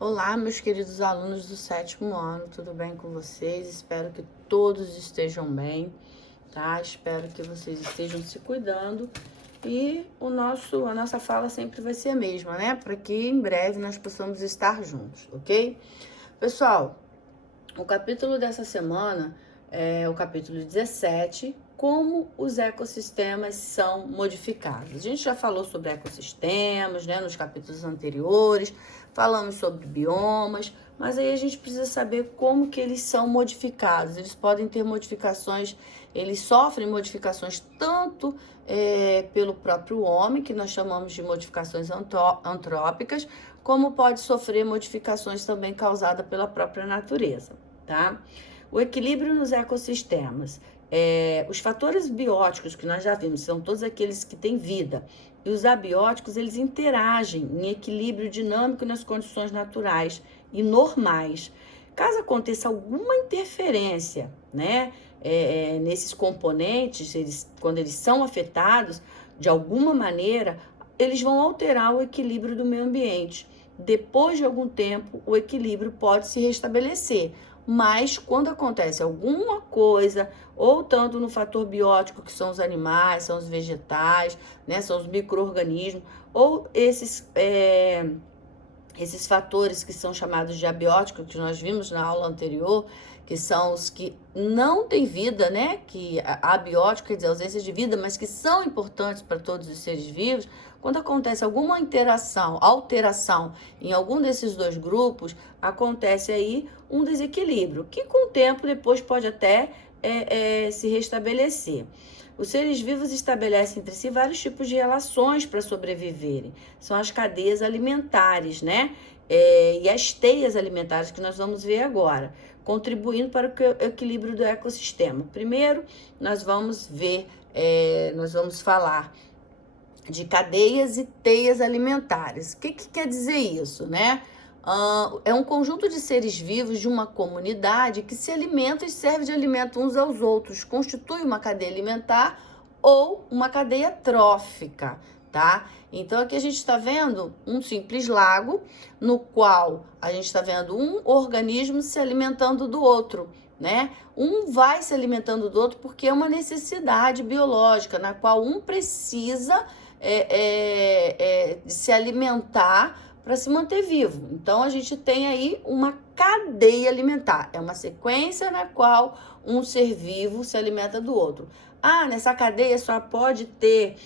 Olá, meus queridos alunos do sétimo ano, tudo bem com vocês? Espero que todos estejam bem, tá? Espero que vocês estejam se cuidando e a nossa fala sempre vai ser a mesma, né? Para que em breve nós possamos estar juntos, ok? Pessoal, o capítulo dessa semana é o capítulo 17, como os ecossistemas são modificados. A gente já falou sobre ecossistemas, né, nos capítulos anteriores, falamos sobre biomas, mas aí a gente precisa saber como que eles são modificados. Eles podem ter modificações, eles sofrem modificações tanto pelo próprio homem, que nós chamamos de modificações antrópicas, como pode sofrer modificações também causadas pela própria natureza, tá? O equilíbrio nos ecossistemas. Os fatores bióticos que nós já vimos são todos aqueles que têm vida. E os abióticos, eles interagem em equilíbrio dinâmico nas condições naturais e normais. Caso aconteça alguma interferência, né, nesses componentes, quando eles são afetados de alguma maneira, eles vão alterar o equilíbrio do meio ambiente. Depois de algum tempo, o equilíbrio pode se restabelecer. Mas quando acontece alguma coisa, ou tanto no fator biótico, que são os animais, são os vegetais, né, são os micro-organismos, ou esses fatores que são chamados de abióticos, que nós vimos na aula anterior, que são os que não têm vida, né? Que abiótico quer dizer ausência de vida, mas que são importantes para todos os seres vivos. Quando acontece alguma alteração em algum desses dois grupos, acontece aí um desequilíbrio, que com o tempo depois pode até se restabelecer. Os seres vivos estabelecem entre si vários tipos de relações para sobreviverem. São as cadeias alimentares, né? E as teias alimentares que nós vamos ver agora, contribuindo para o equilíbrio do ecossistema. Primeiro, nós vamos falar de cadeias e teias alimentares. O que quer dizer isso, né? É um conjunto de seres vivos de uma comunidade que se alimenta e serve de alimento uns aos outros, constitui uma cadeia alimentar ou uma cadeia trófica, tá? Então aqui a gente está vendo um simples lago, no qual a gente está vendo um organismo se alimentando do outro, né? Um vai se alimentando do outro porque é uma necessidade biológica, na qual um precisa de se alimentar para se manter vivo. Então, a gente tem aí uma cadeia alimentar. É uma sequência na qual um ser vivo se alimenta do outro. Nessa cadeia só pode ter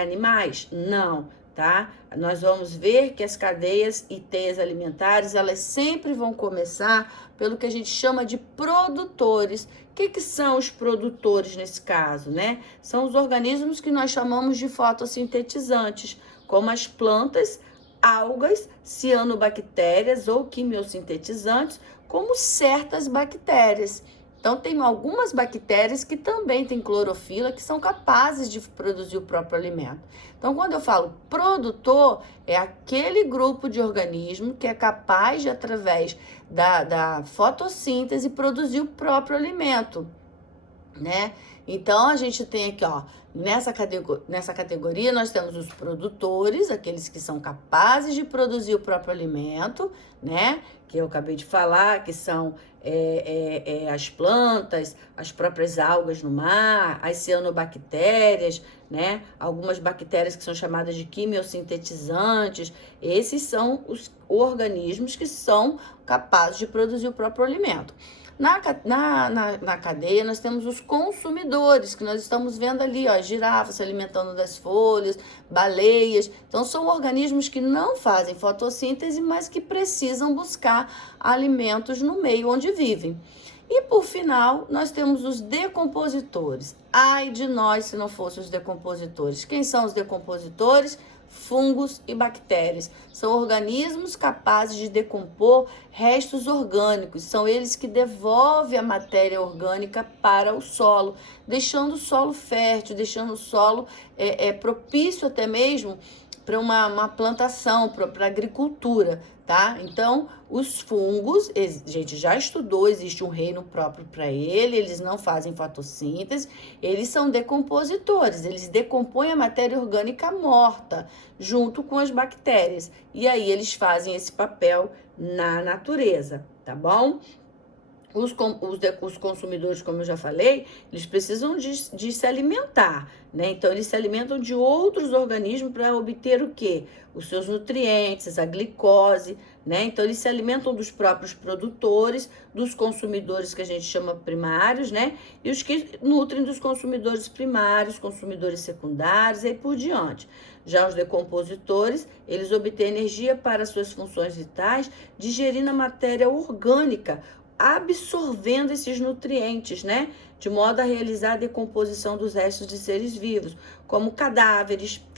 animais? Não, tá? Nós vamos ver que as cadeias e teias alimentares, elas sempre vão começar pelo que a gente chama de produtores. O que são os produtores nesse caso, né? São os organismos que nós chamamos de fotossintetizantes, como as plantas, algas, cianobactérias ou quimiosintetizantes, como certas bactérias. Então, tem algumas bactérias que também têm clorofila, que são capazes de produzir o próprio alimento. Então, quando eu falo produtor, é aquele grupo de organismo que é capaz de, através da fotossíntese, produzir o próprio alimento, né? Então, a gente tem aqui, ó, nessa categoria, nós temos os produtores, aqueles que são capazes de produzir o próprio alimento, né? Que eu acabei de falar, que são as plantas, as próprias algas no mar, as cianobactérias, né? Algumas bactérias que são chamadas de quimiosintetizantes. Esses são os organismos que são capazes de produzir o próprio alimento. Na cadeia, nós temos os consumidores, que nós estamos vendo ali, ó, girafas se alimentando das folhas, baleias. Então, são organismos que não fazem fotossíntese, mas que precisam buscar alimentos no meio onde vivem. E, por final, nós temos os decompositores. Ai de nós se não fossem os decompositores. Quem são os decompositores? Fungos e bactérias. São organismos capazes de decompor restos orgânicos. São eles que devolvem a matéria orgânica para o solo, deixando o solo fértil, deixando o solo propício até mesmo para uma plantação, para agricultura, tá? Então, os fungos, a gente já estudou, existe um reino próprio para ele, eles não fazem fotossíntese, eles são decompositores, eles decompõem a matéria orgânica morta junto com as bactérias. E aí eles fazem esse papel na natureza, tá bom? Os consumidores, como eu já falei, eles precisam de se alimentar, né? Então, eles se alimentam de outros organismos para obter o quê? Os seus nutrientes, a glicose, né? Então, eles se alimentam dos próprios produtores, dos consumidores que a gente chama primários, né? E os que nutrem dos consumidores primários, consumidores secundários e por diante. Já os decompositores, eles obtêm energia para suas funções vitais, digerindo a matéria orgânica, absorvendo esses nutrientes, né? De modo a realizar a decomposição dos restos de seres vivos, como cadáveres. O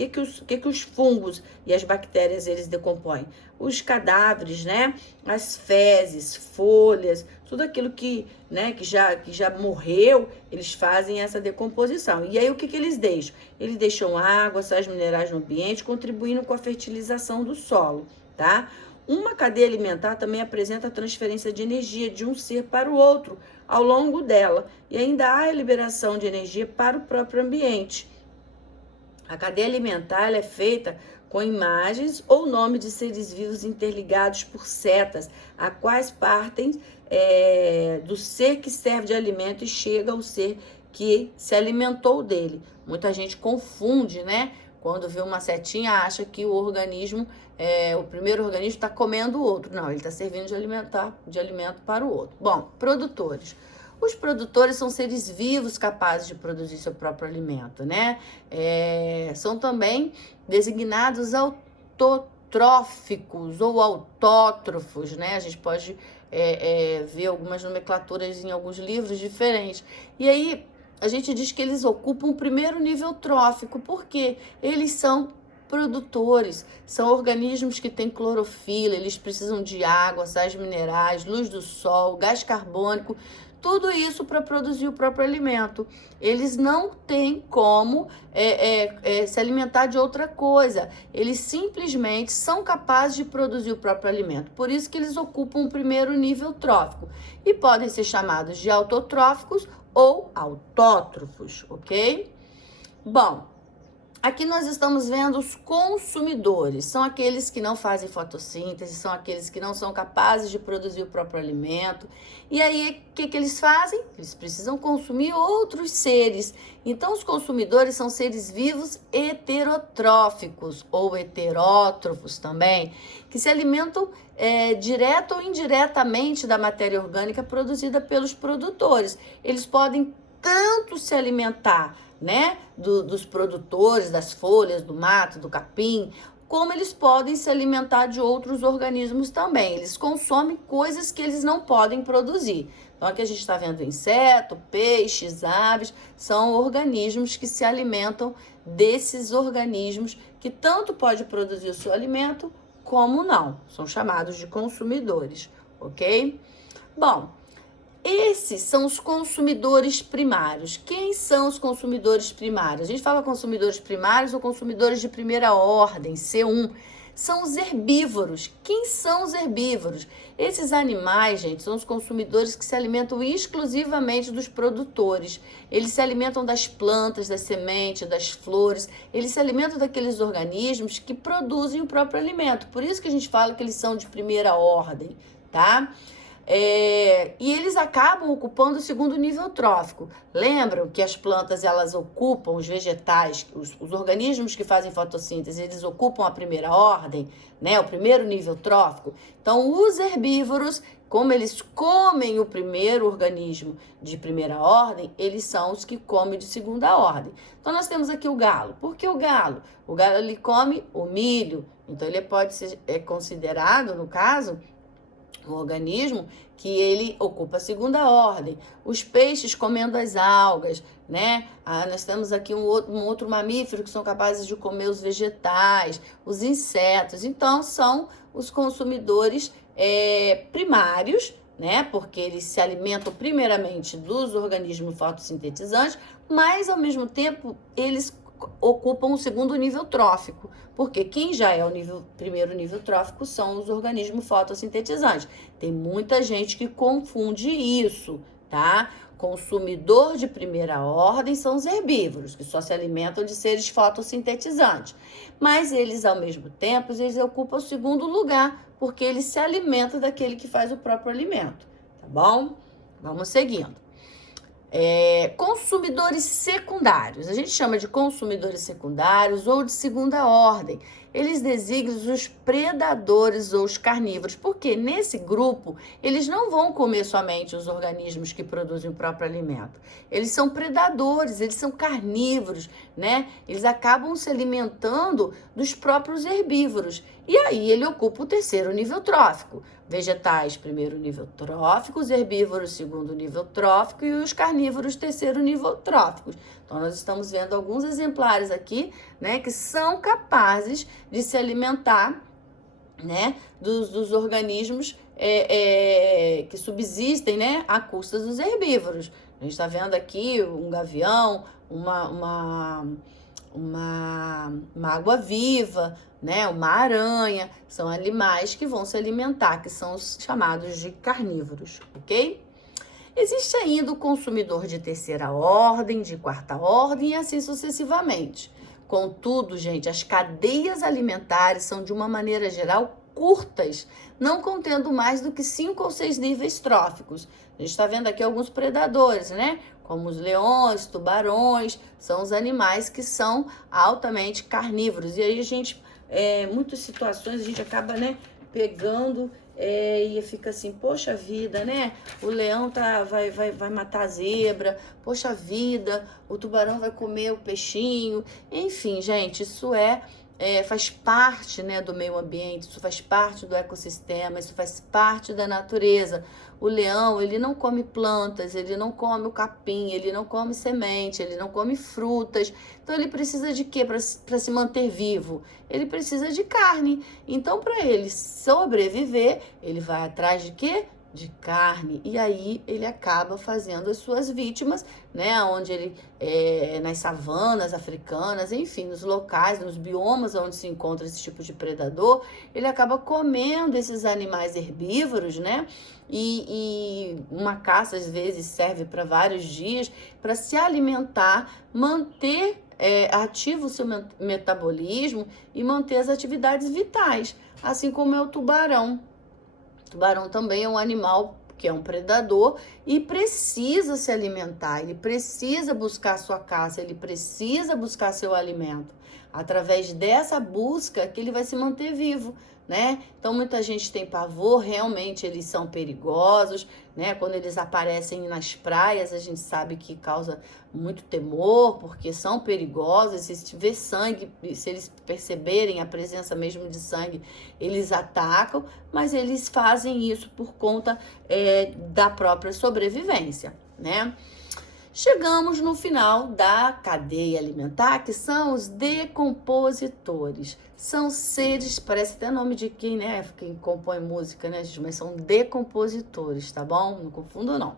que os fungos e as bactérias eles decompõem? Os cadáveres, né? As fezes, folhas, tudo aquilo que, né, que já morreu, eles fazem essa decomposição. E aí o que eles deixam? Eles deixam água, sais minerais no ambiente, contribuindo com a fertilização do solo, tá? Uma cadeia alimentar também apresenta a transferência de energia de um ser para o outro ao longo dela, e ainda há a liberação de energia para o próprio ambiente. A cadeia alimentar é feita com imagens ou nome de seres vivos interligados por setas, a quais partem do ser que serve de alimento e chega ao ser que se alimentou dele. Muita gente confunde, né? Quando vê uma setinha, acha que o primeiro organismo está comendo o outro. Não, ele está servindo de alimento para o outro. Bom, produtores. Os produtores são seres vivos capazes de produzir seu próprio alimento, né? São também designados autotróficos ou autótrofos, né? A gente pode ver algumas nomenclaturas em alguns livros diferentes. E aí, a gente diz que eles ocupam o primeiro nível trófico, porque eles são produtores, são organismos que têm clorofila, eles precisam de água, sais minerais, luz do sol, gás carbônico, tudo isso para produzir o próprio alimento. Eles não têm como se alimentar de outra coisa, eles simplesmente são capazes de produzir o próprio alimento, por isso que eles ocupam o primeiro nível trófico e podem ser chamados de autotróficos ou autótrofos, ok? Bom, aqui nós estamos vendo os consumidores, são aqueles que não fazem fotossíntese, são aqueles que não são capazes de produzir o próprio alimento. E aí, o que eles fazem? Eles precisam consumir outros seres. Então, os consumidores são seres vivos heterotróficos ou heterótrofos também, que se alimentam direto ou indiretamente da matéria orgânica produzida pelos produtores. Eles podem tanto se alimentar, né, dos produtores, das folhas, do mato, do capim, como eles podem se alimentar de outros organismos também. Eles consomem coisas que eles não podem produzir. Então, aqui a gente está vendo inseto, peixes, aves, são organismos que se alimentam desses organismos que tanto pode produzir o seu alimento, como não. São chamados de consumidores, ok? Bom, esses são os consumidores primários. Quem são os consumidores primários? A gente fala consumidores primários ou consumidores de primeira ordem, C1. São os herbívoros. Quem são os herbívoros? Esses animais, gente, são os consumidores que se alimentam exclusivamente dos produtores. Eles se alimentam das plantas, das sementes, das flores. Eles se alimentam daqueles organismos que produzem o próprio alimento. Por isso que a gente fala que eles são de primeira ordem, tá? E eles acabam ocupando o segundo nível trófico. Lembram que as plantas, elas ocupam, os vegetais, os organismos que fazem fotossíntese, eles ocupam a primeira ordem, né? O primeiro nível trófico. Então, os herbívoros, como eles comem o primeiro organismo de primeira ordem, eles são os que comem de segunda ordem. Então, nós temos aqui o galo. Por que o galo? O galo, ele come o milho. Então, ele pode ser considerado, no caso, um organismo que ele ocupa a segunda ordem. Os peixes comendo as algas, né? Nós temos aqui um outro mamífero que são capazes de comer os vegetais, os insetos. Então, são os consumidores primários, né? Porque eles se alimentam primeiramente dos organismos fotossintetizantes, mas, ao mesmo tempo, eles ocupam o segundo nível trófico, porque quem já é o primeiro nível trófico são os organismos fotossintetizantes. Tem muita gente que confunde isso, tá? Consumidor de primeira ordem são os herbívoros, que só se alimentam de seres fotossintetizantes. Mas eles, ao mesmo tempo, eles ocupam o segundo lugar, porque eles se alimentam daquele que faz o próprio alimento, tá bom? Vamos seguindo. Consumidores secundários. A gente chama de consumidores secundários ou de segunda ordem. Eles designam os predadores ou os carnívoros, porque nesse grupo eles não vão comer somente os organismos que produzem o próprio alimento. Eles são predadores, eles são carnívoros, né? Eles acabam se alimentando dos próprios herbívoros. E aí ele ocupa o terceiro nível trófico. Vegetais, primeiro nível trófico, os herbívoros, segundo nível trófico, e os carnívoros, terceiro nível trófico. Então, nós estamos vendo alguns exemplares aqui, né, que são capazes de se alimentar, né, dos organismos que subsistem, né, à custa dos herbívoros. A gente está vendo aqui um gavião, uma água-viva, né? Uma aranha, são animais que vão se alimentar, que são os chamados de carnívoros, ok? Existe ainda o consumidor de terceira ordem, de quarta ordem e assim sucessivamente. Contudo, gente, as cadeias alimentares são, de uma maneira geral, curtas, não contendo mais do que 5 ou 6 níveis tróficos. A gente está vendo aqui alguns predadores, né? Como os leões, tubarões, são os animais que são altamente carnívoros. E aí a gente, muitas situações, a gente acaba, né, pegando e fica assim, poxa vida, né? O leão vai matar a zebra, poxa vida, o tubarão vai comer o peixinho. Enfim, gente, isso faz parte, né, do meio ambiente, isso faz parte do ecossistema, isso faz parte da natureza. O leão, ele não come plantas, ele não come o capim, ele não come semente, ele não come frutas. Então, ele precisa de quê para se manter vivo? Ele precisa de carne. Então, para ele sobreviver, ele vai atrás de quê? De carne, e aí ele acaba fazendo as suas vítimas, né, onde ele, nas savanas africanas, enfim, nos locais, nos biomas onde se encontra esse tipo de predador, ele acaba comendo esses animais herbívoros, né, e uma caça às vezes serve para vários dias, para se alimentar, manter ativo o seu metabolismo e manter as atividades vitais, assim como é o tubarão. O tubarão também é um animal que é um predador e precisa se alimentar, ele precisa buscar sua caça, ele precisa buscar seu alimento. Através dessa busca que ele vai se manter vivo, né? Então muita gente tem pavor, realmente eles são perigosos, né? Quando eles aparecem nas praias, a gente sabe que causa muito temor, porque são perigosos. Se tiver sangue, se eles perceberem a presença mesmo de sangue, eles atacam, mas eles fazem isso por conta da própria sobrevivência, né? Chegamos no final da cadeia alimentar, que são os decompositores. São seres, parece até nome de quem, né? Quem compõe música, né, gente? Mas são decompositores, tá bom? Não confundo, não.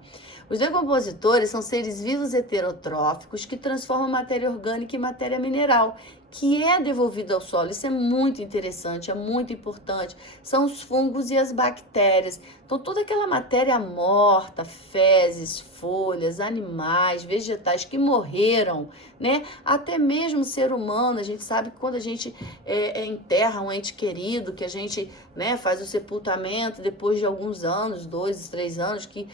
Os decompositores são seres vivos heterotróficos que transformam matéria orgânica em matéria mineral, que é devolvida ao solo. Isso é muito interessante, é muito importante. São os fungos e as bactérias. Então, toda aquela matéria morta, fezes, folhas, animais, vegetais que morreram, né? Até mesmo ser humano, a gente sabe que quando a gente enterra um ente querido, que a gente, né, faz o sepultamento depois de alguns anos, 2, 3 anos, que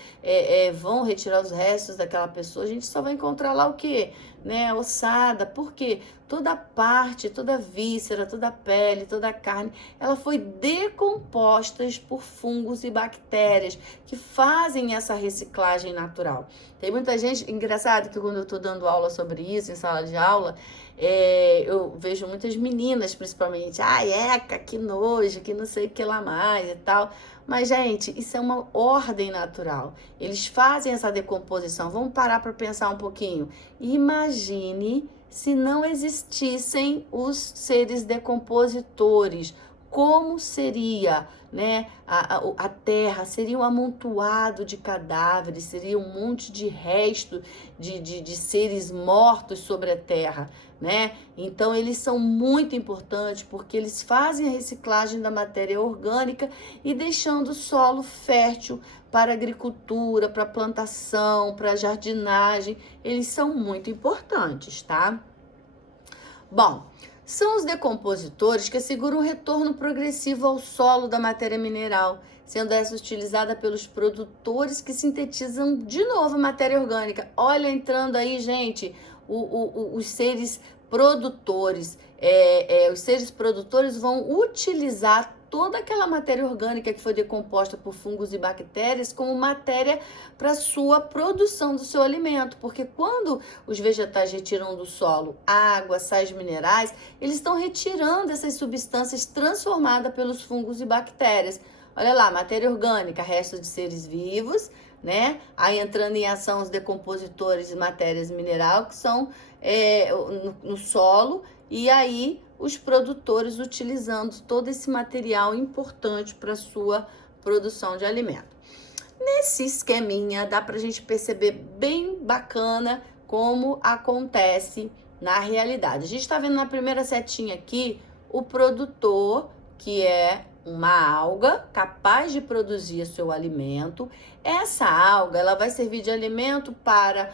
vão retirar os restos daquela pessoa, a gente só vai encontrar lá o quê? Né, ossada. Por quê? Toda parte, toda víscera, toda pele, toda carne, ela foi decomposta por fungos e bactérias que fazem essa reciclagem natural. Tem muita gente, engraçado que quando eu estou dando aula sobre isso, em sala de aula, eu vejo muitas meninas, principalmente, eca, que nojo, que não sei o que lá mais e tal. Mas, gente, isso é uma ordem natural. Eles fazem essa decomposição. Vamos parar para pensar um pouquinho. Imagine se não existissem os seres decompositores. como seria, né, a terra, seria um amontoado de cadáveres, seria um monte de resto de seres mortos sobre a terra, né? Então, eles são muito importantes porque eles fazem a reciclagem da matéria orgânica e deixando o solo fértil para agricultura, para plantação, para jardinagem. Eles são muito importantes, tá? Bom, são os decompositores que asseguram o retorno progressivo ao solo da matéria mineral, sendo essa utilizada pelos produtores que sintetizam de novo a matéria orgânica. Olha, entrando aí, gente, os seres produtores. Os seres produtores vão utilizar toda aquela matéria orgânica que foi decomposta por fungos e bactérias como matéria para sua produção do seu alimento, porque quando os vegetais retiram do solo água, sais minerais, eles estão retirando essas substâncias transformadas pelos fungos e bactérias. Olha lá, matéria orgânica, resto de seres vivos, né? Aí entrando em ação os decompositores de matérias minerais que são no solo, e aí os produtores utilizando todo esse material importante para a sua produção de alimento. Nesse esqueminha dá para a gente perceber bem bacana como acontece na realidade. A gente está vendo na primeira setinha aqui o produtor, que é uma alga capaz de produzir seu alimento. Essa alga ela vai servir de alimento para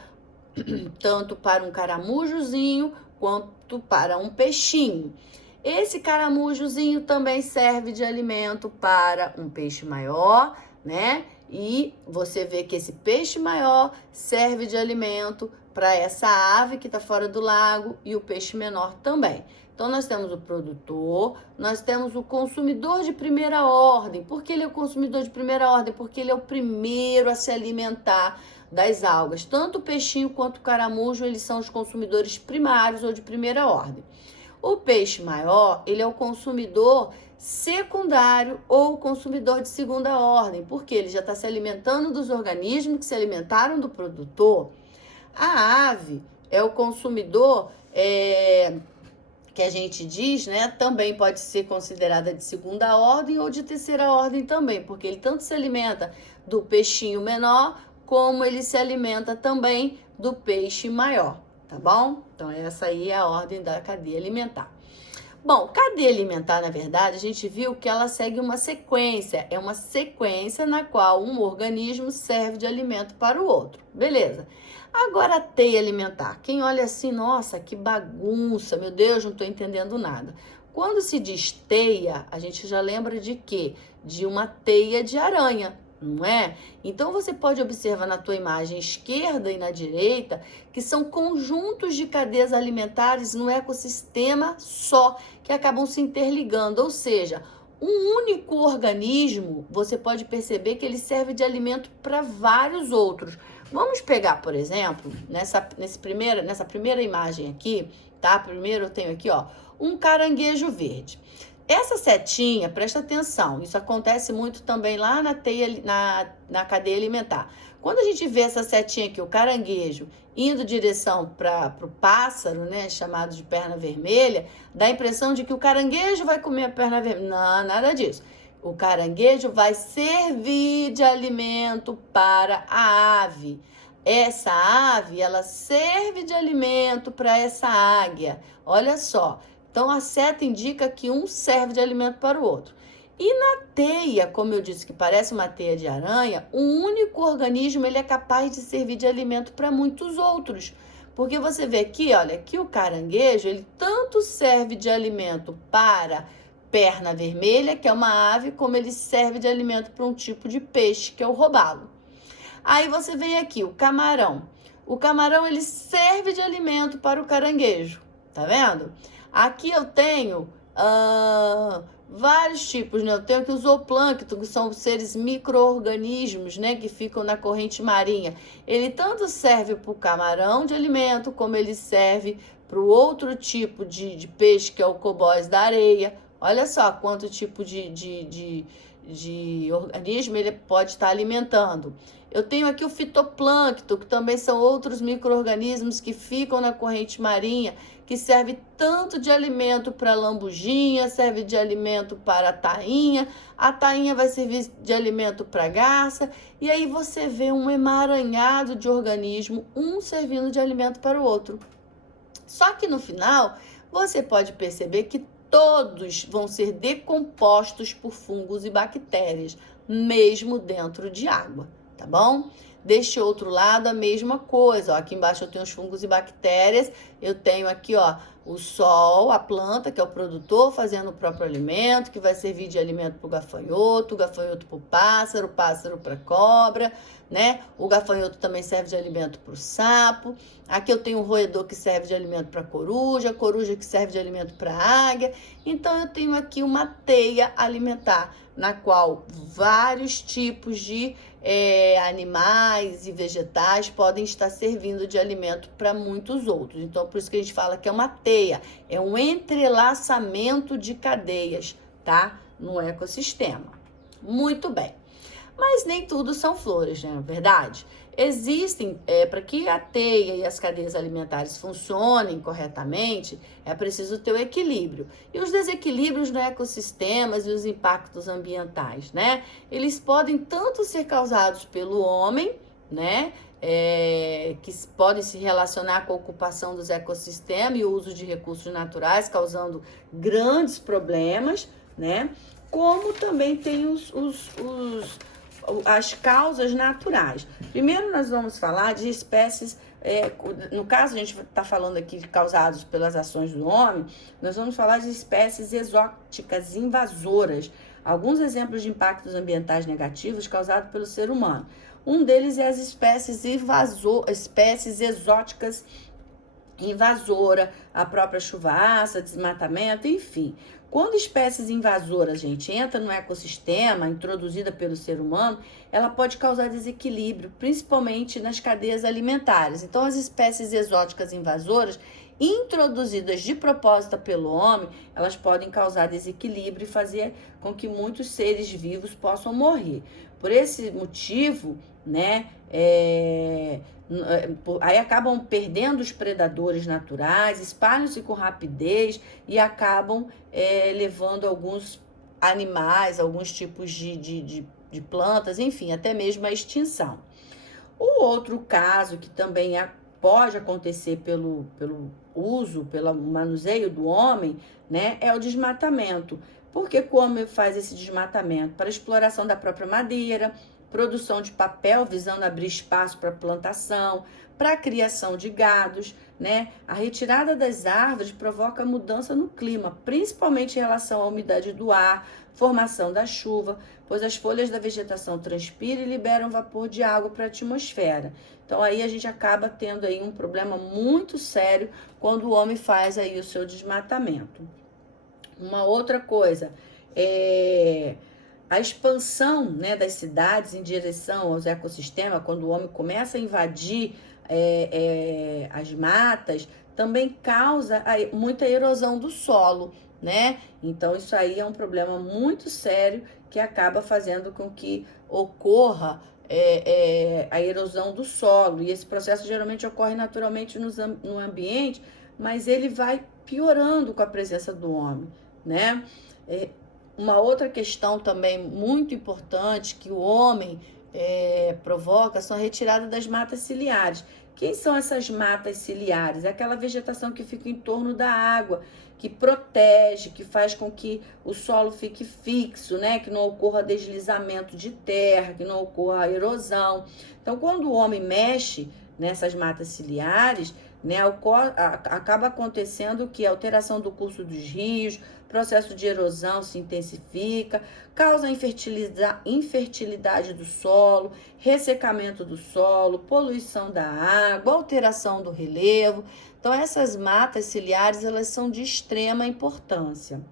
tanto para um caramujozinho quanto para um peixinho. Esse caramujozinho também serve de alimento para um peixe maior, né? E você vê que esse peixe maior serve de alimento para essa ave que está fora do lago e o peixe menor também. Então, nós temos o produtor, nós temos o consumidor de primeira ordem. Por que ele é o consumidor de primeira ordem? Porque ele é o primeiro a se alimentar das algas. Tanto o peixinho quanto o caramujo, eles são os consumidores primários ou de primeira ordem. O peixe maior, ele é o consumidor secundário ou consumidor de segunda ordem, porque ele já está se alimentando dos organismos que se alimentaram do produtor. A ave é o consumidor que a gente diz, né, também pode ser considerada de segunda ordem ou de terceira ordem também, porque ele tanto se alimenta do peixinho menor, como ele se alimenta também do peixe maior, tá bom? Então, essa aí é a ordem da cadeia alimentar. Bom, cadeia alimentar, na verdade, a gente viu que ela segue uma sequência, é uma sequência na qual um organismo serve de alimento para o outro, beleza? Agora, a teia alimentar. Quem olha assim, nossa, que bagunça, meu Deus, não estou entendendo nada. Quando se diz teia, a gente já lembra de quê? De uma teia de aranha, não é? Então, você pode observar na tua imagem esquerda e na direita que são conjuntos de cadeias alimentares no ecossistema só, que acabam se interligando, ou seja, um único organismo, você pode perceber que ele serve de alimento para vários outros. Vamos pegar, por exemplo, nessa primeira imagem aqui, tá? Primeiro eu tenho aqui, ó, um caranguejo verde. Essa setinha, presta atenção, isso acontece muito também lá na cadeia alimentar. Quando a gente vê essa setinha aqui, o caranguejo, indo em direção para o pássaro, né, chamado de perna vermelha, dá a impressão de que o caranguejo vai comer a perna vermelha. Não, nada disso. O caranguejo vai servir de alimento para a ave. Essa ave, ela serve de alimento para essa águia. Olha só. Então, a seta indica que um serve de alimento para o outro. E na teia, como eu disse que parece uma teia de aranha, um único organismo ele é capaz de servir de alimento para muitos outros. Porque você vê aqui, olha, que o caranguejo, ele tanto serve de alimento para perna vermelha, que é uma ave, como ele serve de alimento para um tipo de peixe, que é o robalo. Aí você vem aqui, o camarão. O camarão, ele serve de alimento para o caranguejo, tá vendo? Aqui eu tenho vários tipos, né? Eu tenho aqui o zooplâncton, que são seres micro-organismos, né? Que ficam na corrente marinha. Ele tanto serve para o camarão de alimento, como ele serve para o outro tipo de peixe, que é o cobóis da areia. Olha só quanto tipo de organismo ele pode estar alimentando. Eu tenho aqui o fitoplâncton, que também são outros micro-organismos que ficam na corrente marinha, que serve tanto de alimento para a lambujinha, serve de alimento para a tainha vai servir de alimento para a garça, e aí você vê um emaranhado de organismo, um servindo de alimento para o outro. Só que no final, você pode perceber que todos vão ser decompostos por fungos e bactérias, mesmo dentro de água, tá bom? Deste outro lado, a mesma coisa. Ó, aqui embaixo eu tenho os fungos e bactérias. Eu tenho aqui, ó, o sol, a planta, que é o produtor, fazendo o próprio alimento, que vai servir de alimento para o gafanhoto para o pássaro para a cobra, né? O gafanhoto também serve de alimento para o sapo. Aqui eu tenho o roedor que serve de alimento para a coruja que serve de alimento para a águia. Então, eu tenho aqui uma teia alimentar, na qual vários tipos de animais e vegetais podem estar servindo de alimento para muitos outros. Então, por isso que a gente fala que é uma teia, é um entrelaçamento de cadeias, tá? No ecossistema. Muito bem. Mas nem tudo são flores, né? Na verdade, existem, para que a teia e as cadeias alimentares funcionem corretamente, é preciso ter o equilíbrio. E os desequilíbrios no ecossistema e os impactos ambientais, né? Eles podem tanto ser causados pelo homem, né? Que podem se relacionar com a ocupação dos ecossistemas e o uso de recursos naturais, causando grandes problemas, né? Como também tem as causas naturais. Primeiro nós vamos falar de espécies, no caso a gente está falando aqui de causados pelas ações do homem, nós vamos falar de espécies exóticas invasoras, alguns exemplos de impactos ambientais negativos causados pelo ser humano. Um deles é as espécies exóticas invasora, a própria chuvaça, desmatamento, enfim. Quando espécies invasoras, gente, entra no ecossistema, introduzida pelo ser humano, ela pode causar desequilíbrio, principalmente nas cadeias alimentares. Então, as espécies exóticas invasoras, introduzidas de propósito pelo homem, elas podem causar desequilíbrio e fazer com que muitos seres vivos possam morrer. Por esse motivo, né, aí acabam perdendo os predadores naturais, espalham-se com rapidez e acabam levando alguns animais, alguns tipos de plantas, enfim, até mesmo a extinção. O outro caso que também pode acontecer pelo uso, pelo manuseio do homem, né, é o desmatamento. Porque como faz esse desmatamento? Para exploração da própria madeira, produção de papel visando abrir espaço para plantação, para a criação de gados, né? A retirada das árvores provoca mudança no clima, principalmente em relação à umidade do ar, formação da chuva, pois as folhas da vegetação transpiram e liberam vapor de água para a atmosfera. Então aí a gente acaba tendo aí um problema muito sério quando o homem faz aí o seu desmatamento. Uma outra coisa a expansão, né, das cidades em direção aos ecossistemas, quando o homem começa a invadir as matas, também causa muita erosão do solo, né? Então isso aí é um problema muito sério que acaba fazendo com que ocorra a erosão do solo. E esse processo geralmente ocorre naturalmente no ambiente, mas ele vai piorando com a presença do homem, né? Uma outra questão também muito importante que o homem provoca são a retirada das matas ciliares. Quem são essas matas ciliares? É aquela vegetação que fica em torno da água, que protege, que faz com que o solo fique fixo, né? Que não ocorra deslizamento de terra, que não ocorra erosão. Então, quando o homem mexe nessas matas ciliares, né, acaba acontecendo que a alteração do curso dos rios, processo de erosão se intensifica, causa infertilidade do solo, ressecamento do solo, poluição da água, alteração do relevo. Então, essas matas ciliares, elas são de extrema importância.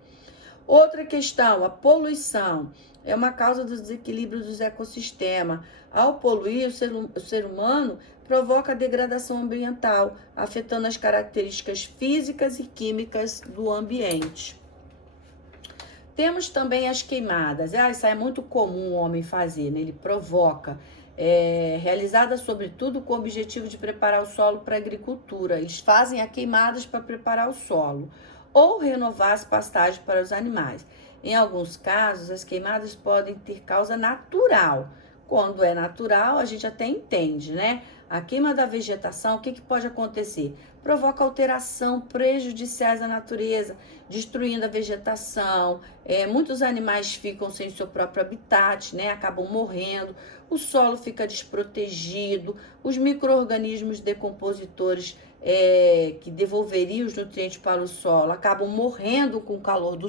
Outra questão, a poluição é uma causa dos desequilíbrios dos ecossistemas. Ao poluir, o ser humano provoca a degradação ambiental, afetando as características físicas e químicas do ambiente. Temos também as queimadas. Isso é muito comum o homem fazer, né? Ele provoca realizada sobretudo com o objetivo de preparar o solo para a agricultura. Eles fazem a queimadas para preparar o solo ou renovar as pastagens para os animais. Em alguns casos, as queimadas podem ter causa natural. Quando é natural, a gente até entende, né? A queima da vegetação, o que pode acontecer? Provoca alteração prejudiciais à natureza, destruindo a vegetação. Muitos animais ficam sem seu próprio habitat, né? Acabam morrendo, o solo fica desprotegido, os micro-organismos decompositores que devolveriam os nutrientes para o solo acabam morrendo com o calor do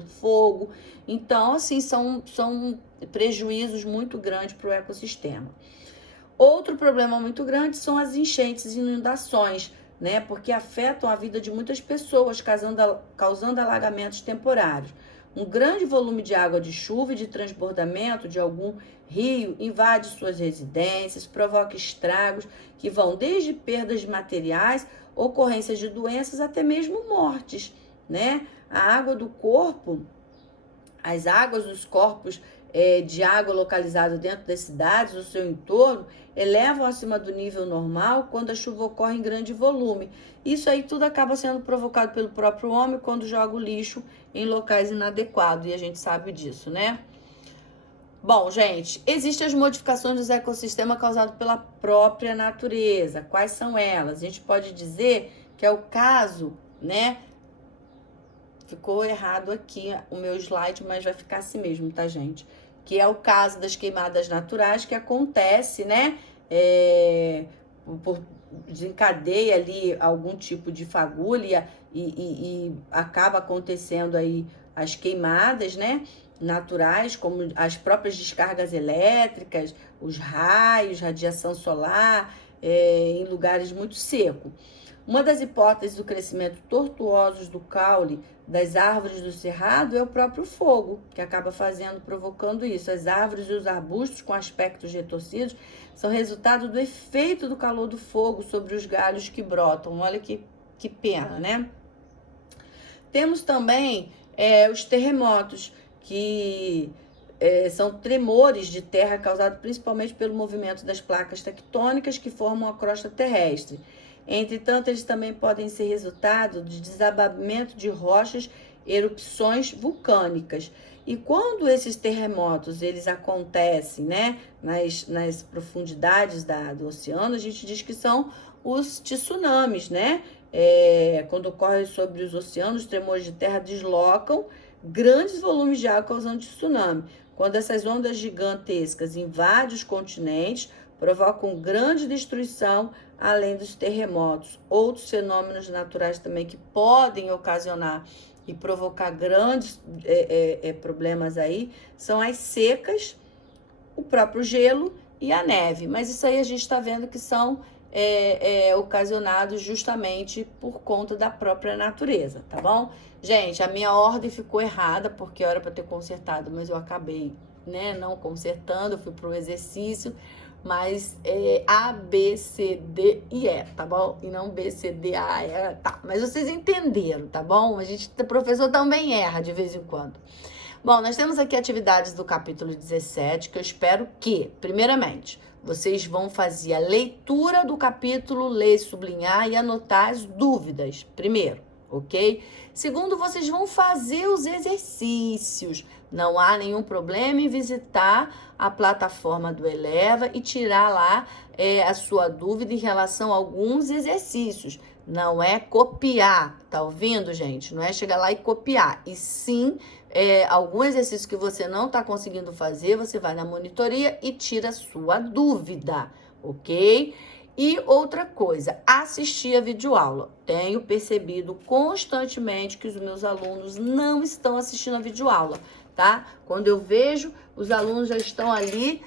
fogo. Então, assim, são prejuízos muito grandes para o ecossistema. Outro problema muito grande são as enchentes e inundações, né? Porque afetam a vida de muitas pessoas, causando alagamentos temporários. Um grande volume de água de chuva e de transbordamento de algum rio invade suas residências, provoca estragos que vão desde perdas de materiais, ocorrências de doenças, até mesmo mortes, né? A água do corpo, as águas dos corpos de água localizados dentro das cidades, no seu entorno, elevam acima do nível normal quando a chuva ocorre em grande volume. Isso aí tudo acaba sendo provocado pelo próprio homem quando joga o lixo em locais inadequados, e a gente sabe disso, né? Bom, gente, existem as modificações dos ecossistemas causadas pela própria natureza. Quais são elas? A gente pode dizer que é o caso, né? Ficou errado aqui o meu slide, mas vai ficar assim mesmo, tá, gente? Que é o caso das queimadas naturais que acontece, né? Desencadeia ali algum tipo de fagulha e acaba acontecendo aí as queimadas, né? Naturais, como as próprias descargas elétricas, os raios, radiação solar, em lugares muito secos. Uma das hipóteses do crescimento tortuoso do caule das árvores do cerrado é o próprio fogo, que acaba provocando isso. As árvores e os arbustos com aspectos retorcidos são resultado do efeito do calor do fogo sobre os galhos que brotam. Olha que pena, né? Temos também os terremotos, que são tremores de terra causados principalmente pelo movimento das placas tectônicas que formam a crosta terrestre. Entretanto, eles também podem ser resultado de desabamento de rochas, erupções vulcânicas. E quando esses terremotos eles acontecem, né, nas profundidades do oceano, a gente diz que são os tsunamis, né? Quando ocorre sobre os oceanos, os tremores de terra deslocam grandes volumes de água causando tsunami. Quando essas ondas gigantescas invadem os continentes, provocam grande destruição, além dos terremotos. Outros fenômenos naturais também que podem ocasionar e provocar grandes problemas aí são as secas, o próprio gelo e a neve. Mas isso aí a gente está vendo que são ocasionados justamente por conta da própria natureza, tá bom? Gente, a minha ordem ficou errada, porque era para ter consertado, mas eu acabei, né, não consertando, eu fui pro exercício, mas é A, B, C, D e E, tá bom? E não B, C, D, A, E, tá. Mas vocês entenderam, tá bom? O professor também erra de vez em quando. Bom, nós temos aqui atividades do capítulo 17, que eu espero que, primeiramente, vocês vão fazer a leitura do capítulo, ler, sublinhar e anotar as dúvidas, primeiro, ok? Segundo, vocês vão fazer os exercícios. Não há nenhum problema em visitar a plataforma do Eleva e tirar lá a sua dúvida em relação a alguns exercícios. Não é copiar, tá ouvindo, gente? Não é chegar lá e copiar, e sim algum exercício que você não está conseguindo fazer, você vai na monitoria e tira a sua dúvida, ok? E outra coisa, assistir a videoaula. Tenho percebido constantemente que os meus alunos não estão assistindo a videoaula, tá? Quando eu vejo, os alunos já estão ali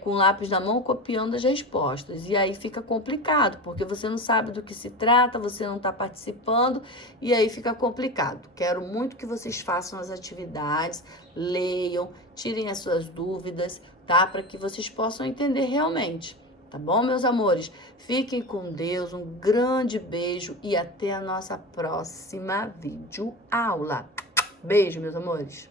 com lápis na mão copiando as respostas. E aí fica complicado, porque você não sabe do que se trata, você não está participando, e aí fica complicado. Quero muito que vocês façam as atividades, leiam, tirem as suas dúvidas, tá? Para que vocês possam entender realmente. Tá bom, meus amores? Fiquem com Deus, um grande beijo e até a nossa próxima videoaula. Beijo, meus amores.